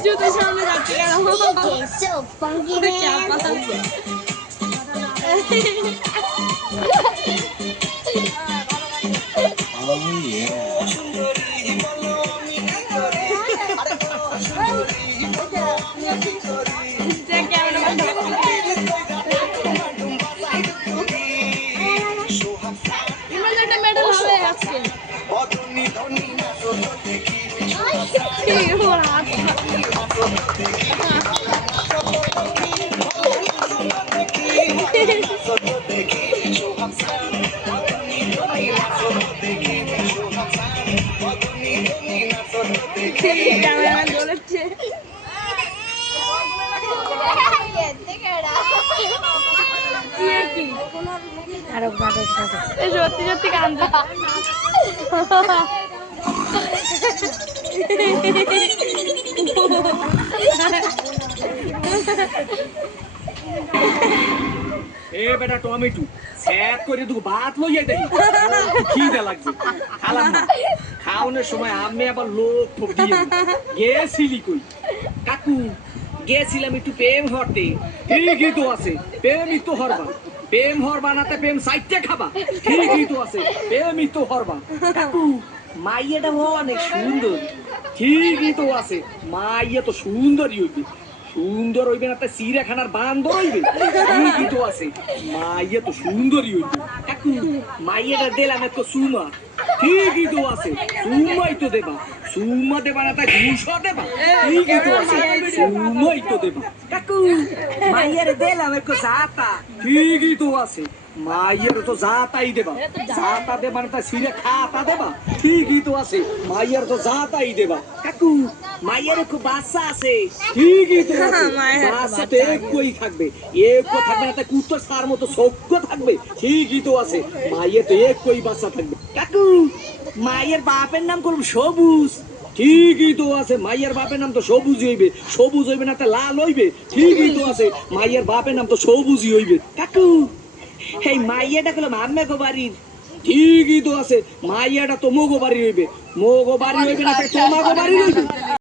जूते सामने जाके so funky man. Oh yeah. সত্যি সত্যি কান্দে এ বেটা টমেটো স্যাপ করে দুটো ভাত লইয়া দেখি খিদে লাগছে খালাম না খাওয়ানোর সময় আমি আবার লোক ঠোক দিয়ে গেছিলি কই কাকু গেছিলাম একটু প্রেম হরতে ঠিকই তো আছে প্রেমই তো হরবা প্রেম হরবা নাতে প্রেম সাইটে খাবা ঠিকই তো আছে প্রেমই তো হরবা কাকু মাইয়াটা অনেক সুন্দর ঠিকই তো আছে মাইয়া তো সুন্দরই হইবে সুন্দর হইবে না তাই চিড়িয়াখানার বান্দর হইবে ঠিকই তো আছে মাইয়া তো সুন্দরই হইবে কাকু মাইয়াটা দিলাম একটু সুমা ঠিকই তো আছে সুমাই তো দেবা সুমা দেবা না তাই ঘুষও দেবা ঠিকই তো আছে সুমাই তো দেবা কাকু মাইয়ারে দিলাম একটু জাতা ঠিকই তো আছে মাইয়ের তো জাতাই দেবা জাতা দেবা না তাই চিড়ে খাতা দেবা ঠিকই তো আছে মাইয়ের তো জাতাই দেবা কাকু মাইয়ের খুব বাচ্চা আছে ঠিকই তো আছে বাচ্চা তো একই থাকবে একই থাকবে না তাই কুত্তো সার মতো সভ্য থাকবে ঠিকই তো আছে মাইয়ের তো একই বাচ্চা থাকবে কাকু মাইয়ের বাপের নাম করুন সবুজ ঠিকই তো আছে মাইয়ের বাপের নাম তো সবুজ হইবে সবুজ হইবে না তা লাল হইবে ঠিকই তো আছে মাইয়ের বাপের নাম তো সবুজই হইবে কাকু এই মাইয়াটা গেলাম আম্মে গো বাড়ির ঠিকই তো আছে মাইয়াটা তো মোগো বাড়ি হইবে মোগো বাড়ি হইবে না তোমাগো বাড়ি হইবে